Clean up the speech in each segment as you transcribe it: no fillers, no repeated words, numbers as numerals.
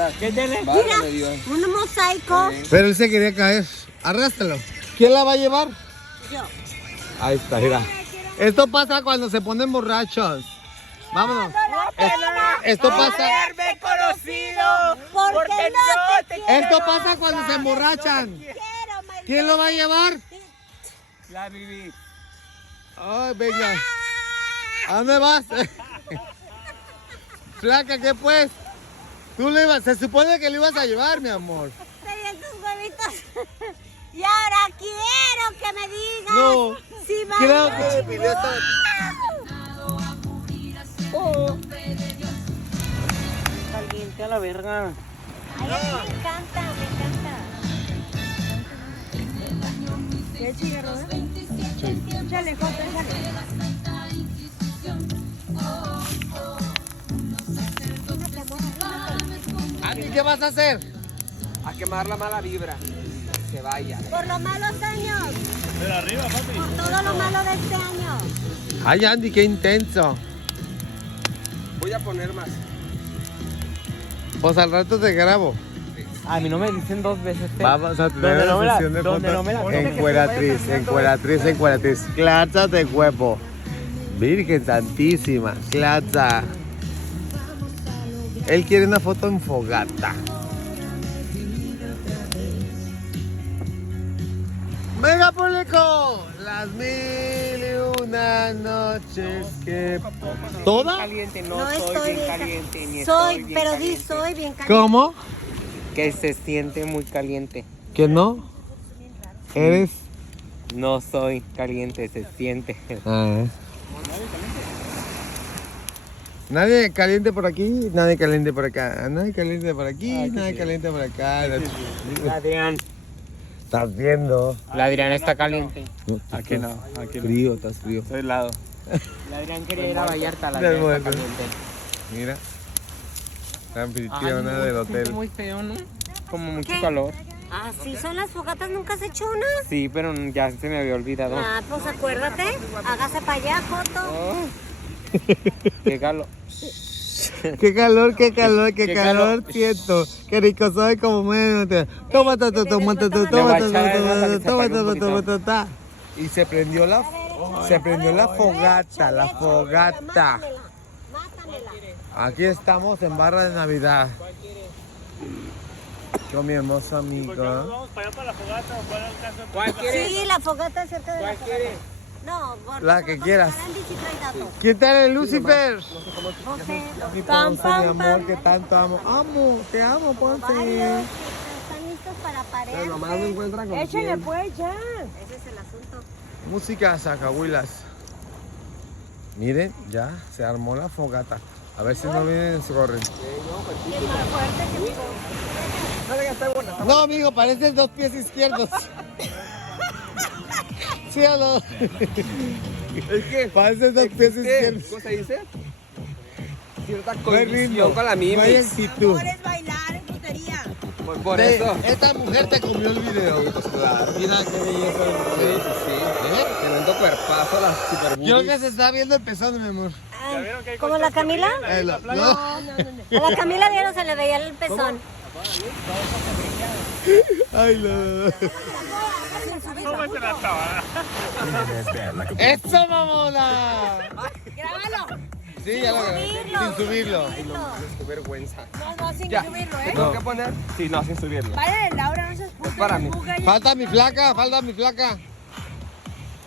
atrás. ¿Qué tiene? Válgame Mira, Dios. un mosaico. Pero él se quería caer. Arrástralo. ¿Quién la va a llevar? Yo. Ahí está, mira. Esto pasa cuando se ponen borrachos. Vámonos. Esto pasa. Haberme conocido. Porque no te quiero. Esto pasa cuando se emborrachan. Quiero, my ¿Quién lo va a llevar? La viví. Ay, venga. ¿A dónde vas? Flaca, ¿qué pues? Tú le ibas, se supone que le ibas a llevar, mi amor. Tenía tus huevitos. Y ahora quiero que me digas. No, Si creo vamos. que mi video está... Caliente a la verga. Ay, a mí me encanta, me encanta. ¿Quieres cigarro? Échale, Jota, échale. ¿Andy, qué vas a hacer? A quemar la mala vibra. Que vaya. Por los malos años. Pero arriba, papi. Por todo lo malo de este año. Ay, Andy, qué intenso. Voy a poner más. Pues al rato te grabo. A mí no me dicen dos veces. Vamos a ¿Dónde tener no me una la- sesión de dónde fotos. no me la- Encueratriz, encueratriz, encueratriz. Clatza de cuerpo. Virgen Santísima, clatza. Él quiere una foto en fogata. ¡Venga, público! Las 1001 noches que... ¿Toda? Caliente, no, No soy estoy bien bien caliente. Ni Soy, estoy bien pero di caliente. soy bien caliente. ¿Cómo? Que se siente muy caliente. ¿Que no? ¿Eres? No soy caliente, se siente. Ah. Nadie caliente por aquí, nadie caliente por acá. Nadie caliente por aquí, nadie caliente por acá. La Adrián. Estás viendo. La Adrián está caliente. Aquí no, aquí no. Frío, estás frío. Soy helado. La Adrián quería ir a Vallarta, la Del Adrián está muerto. caliente. Mira. La Ay, anfitriona no, del se siente hotel. muy feo, ¿no? Como mucho ¿Qué? calor. Ah, sí, son las fogatas, ¿nunca has hecho una? Sí, pero ya se me había olvidado. Ah, pues acuérdate, hágase para allá, Joto. Oh. Qué calor. Qué calor, qué calor, qué Qué calor calor. siento. Qué rico soy como medio. Toma, toma, toma, toma. Y se prendió la fogata, la fogata. Mátamela. Aquí estamos en Barra de Navidad. Con mi hermoso amigo. Vamos para allá para la fogata o para el caso. ¿Cuál Sí, la fogata es cerca de la ¿Cuál fogata. quieres? No, gordo, La que solo quieras. para Andy sí trae datos. ¿Qué tal el Lucifer? José, Mi pam, Ponce, mi pam, amor, pam. que tanto amo. Amo, te amo, Ponce. Varios que están listos para Pero pareja. nomás no encuentran con Échale quién. pues ya. Ese es el asunto. Música sacahuilas. Miren, ya se armó la fogata. A ver si no vienen y se corren. Y es más fuerte que mi voz. No, amigo, parecen dos pies izquierdos. ¿Sí o no? Es que, Parecen dos pies izquierdos. ¿cómo se dice? Cierta No hay ritmo, condición con la no hay mimix. actitud. Es bailar en putería. Por Ve, eso. esta mujer te comió el video. Mira qué belleza de mujer. Sí. Tremendo cuerpazo, la super Yo boobies. que se está viendo el pezón, mi amor. ¿Como la Camila? No. A la Camila Diero se le veía el pezón. Ay, no. ¡Eso, mamona! Grábalo. Sí, ya lo grabé. Sin subirlo. Qué vergüenza. No, sin Ya. subirlo, ¿Te ¿eh? tengo que poner? Sí, no, sin subirlo. Vale, Laura, no seas puta. Es para mí. Falta mi flaca, falta mi flaca.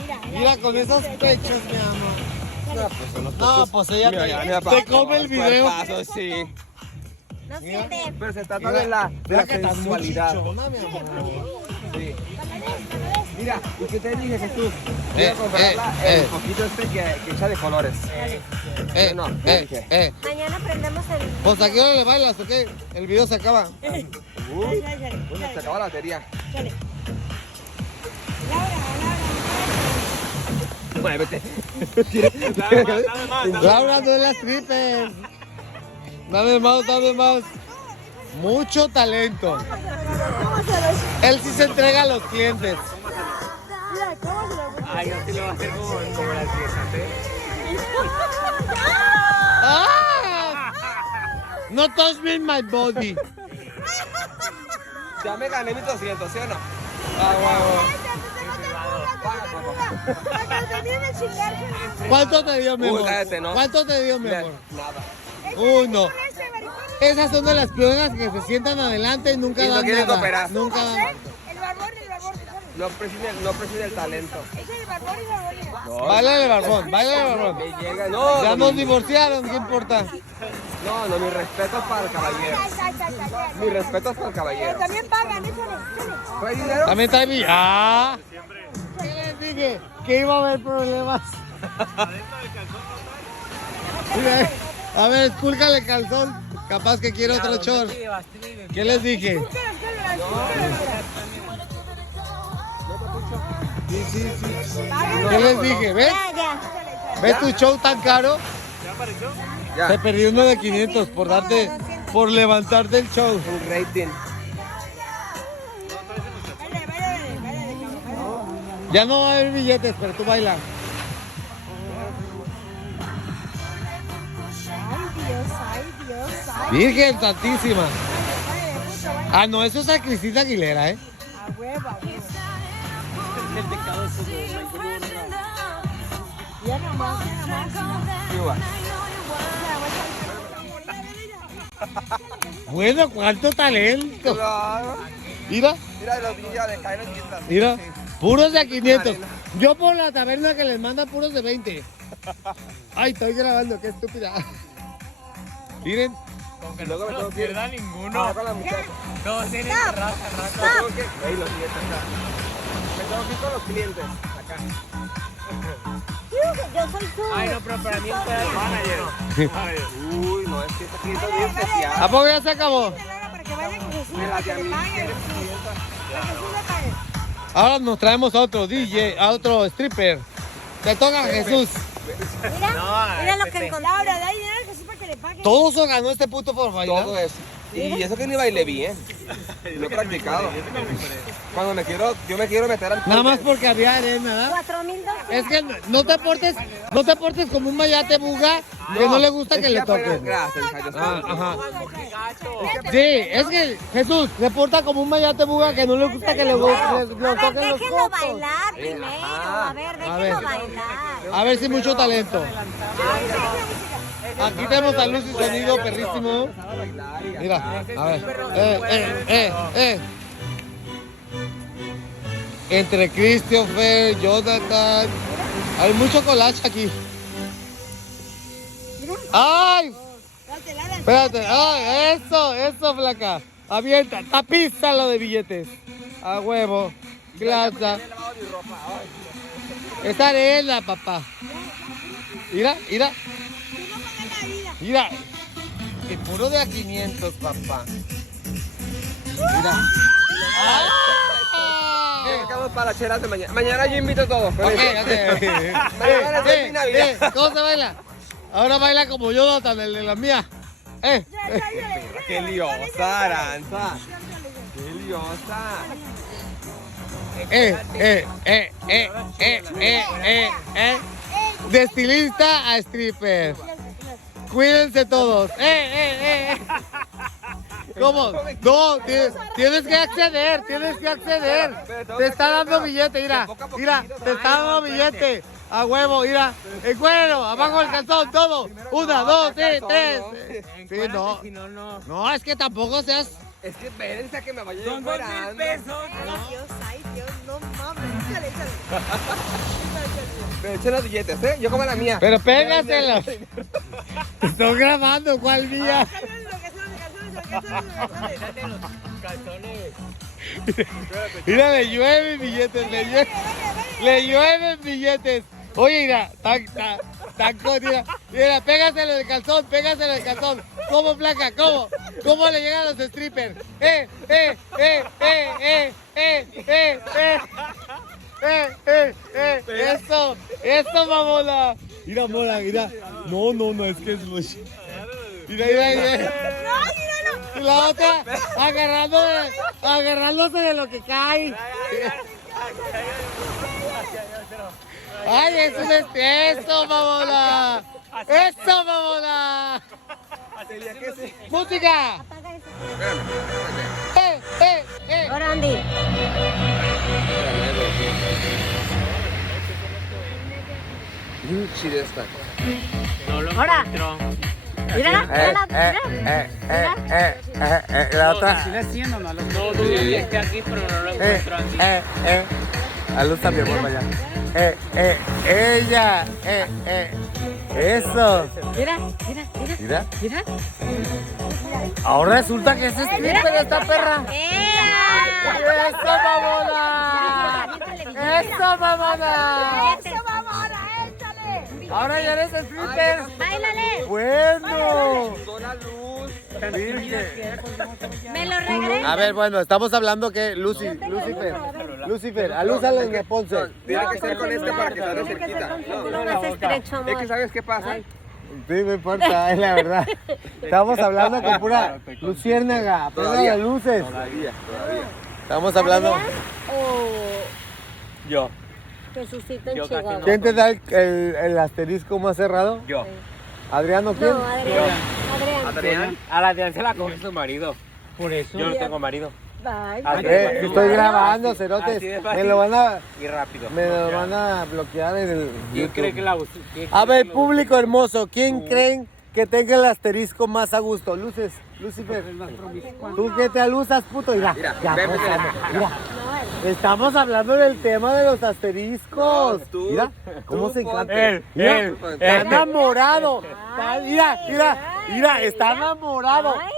Mira, Mira con esos pechos, mi amor. No, pues ella Mira, te come el video. cuerpazo, sí. no siente. Pero se trata de la Mira que estás muy sensualidad. chichona, mi amor. Sí. Mira, ¿y qué te dije, Jesús? Voy Eh, a comprarla eh, el poquito este que echa de colores. No, dije. Mañana prendemos el. Pues aquí no le bailas, ¿ok? El video se acaba. Bueno, se acabó la batería. Muévete. Laura, no es la stripper. Dame más, dame más. Mucho talento. Él sí se entrega a los clientes. Ay, yo sí lo voy a hacer como las viejas, ¿eh? ¡Ah! No touch me in my body. Ya me gané mis 200, ¿sí o no? ¿Cuánto te dio, mi amor? Uy, cállate, ¿no? ¿Cuánto te dio, mi amor? Nada. Uno. Esas son de las piojas que se sientan adelante y nunca Y no dan quieren nada. cooperar. Nunca dan. El barbón. No preside el talento. Es el barbón y la bolina. Baila el barbón, baila el barbón. Me llega, no. Ya no, nos divorciaron, ¿qué importa? no, mi respeto es para el caballero. Mi respeto es para el caballero. También pagan, échale. ¿Trae dinero? También trae mi... ¡Ah! ¿Qué les dije? Que iba a haber problemas. Mira, a ver, escúlcale el calzón. Capaz que quiere otro short. ¿Qué les dije? Sí. ¿Qué les dije? ¿Ves? ¿Ves tu show tan caro? Ya. Te perdí uno de 500 por levantarte el show. Un rating. Ya no va a haber billetes, pero tú baila. Virgen Santísima. Ah, no, eso es a Cristina Aguilera, ¿eh? Cuba. Bueno, cuánto talento. Claro. Mira, Mira los vídeos de caer en tiendas. mira, puros de 500. Yo por la taberna que les manda puros de 20. Ay, estoy grabando, qué estúpida. Miren, Aunque Luego no me se tengo los que ir. pierda ninguno. Con la muchacha. Todos tienen raza. Tengo que... Ey, los billetes acá. Me tengo que ir con los clientes. Acá. Yo soy tú. Ay, no, pero para mí es manager. Uy, no, es que este cliente es muy especial. ¿a poco ya se acabó? Para que vaya con Jesús, Me la para de a que mí. le paguen. ¿Quieres Para que Jesús le pague. Ahora nos traemos a otro DJ, a otro stripper. Te toca Jesús. Mira lo que encontré. Laura, da dinero a Jesús para que le pague. Todo eso ganó este puto por bailar. Todo eso. Y eso que ni bailé bien. Lo he practicado. Cuando yo me quiero meter al Nada más porque había arena, ¿verdad? 4,200. Es que no te portes como un mayate buga que no le gusta que le toquen. Gracias, hija, yo soy- Ah, ajá. Sí, es que Jesús se porta como un mayate buga que no le gusta que le A ver, toquen los déjenlo cotos. bailar primero. ajá. A ver, A déjenlo ver. bailar. A ver si mucho talento. Aquí tenemos a luz y sonido perrísimo. Mira, a ver. Entre Christopher, Jonathan. Hay mucho collage aquí. ¡Ay! Espérate, ¡ay! Eso, flaca. Avienta, tapízalo de billetes. A huevo. Glaza. Es arena, papá. Mira. Y puro de a 500, papá. Mira. Sacamos para las chelas de mañana. Mañana yo invito a todos. Ok. Mañana es mi Navidad. ¿Cómo se baila? Ahora baila como Jonathan, el de la mía. Qué liosa, Aranza. Qué liosa. De estilista a stripper. Cuídense todos. ¿Cómo? No, tienes que acceder. Te está dando billete, mira, te está dando billete. A huevo, mira. En cuero, abajo el calzón, todo. 1, 2, 3. Sí, no. No, es que tampoco seas. Es que espérense a que me vaya Son 2,000 pesos. Ay, Dios, no mames. Échale. Pero echen los billetes, ¿eh? Yo como la mía. Pero pégaselos. Te estoy grabando, ¿cuál mía? Mira, le llueven billetes, le llueven billetes. Oye, mira, mira, pégaselo de calzón. ¿Cómo, flaca? ¿Cómo le llegan a los strippers? Eso, mamona. Mira, mira. No, es que es mucho. Mira. Y la otra agarrándose de lo que cae. Ay, eso, mamona. ¡Música! Apaga eso. ¡Eh! Ahora, Andy. Pinche de esta. No lo Ahora. encuentro. Mírala, mírala, mira. La otra. ¿Sigue haciendo no? No dudo que esté aquí, pero no lo encuentro, Andy. A luz también, por allá. Ella. Eso. Mira, mira, mira. Mira. Mira. Ahora resulta que es stripper esta perra. ¡Ea! ¡Eso, mamona! ¡Eso, mamona! ¡Eso, mamona! ¡Échale! Ahora ya eres stripper. ¡Báilale! Bueno. Toda luz. ¿Me lo regreso? A ver, bueno, estamos hablando que Lucifer, a luz a los de Ponce. Tiene que ser con este para que salga cerquita. No, más estrecho, Es que amor. ¿sabes qué pasa? Sí, no importa, es la verdad. Estamos hablando con pura luciérnaga, prenda Todavía. las luces. Todavía. Estamos hablando. ¿Adrián o Yo. Jesucito en Yo casi Chihuahua? no. ¿Quién te da el asterisco más cerrado? Yo. ¿Adrián o quién? No, Adrián. Adrián. A la Adrián se la coge su marido. Por eso. Yo no tengo marido. Bye. Estoy grabando, cerotes. Así de fácil. Me lo van a, Y rápido. bloquear en el ¿Quién cree que YouTube. la usó? A ver, público hermoso, ¿quién creen que tenga el asterisco más a gusto? Luces, Lucifer. ¿Tú qué te alusas, puto? Mira, Mira, ya ven, posamos. mira. Mira, estamos hablando del tema de los asteriscos. No, tú, Mira, cómo tú se ponte. encanta. Mira, él, está enamorado. Mira, está enamorado. Ay.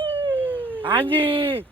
Angie,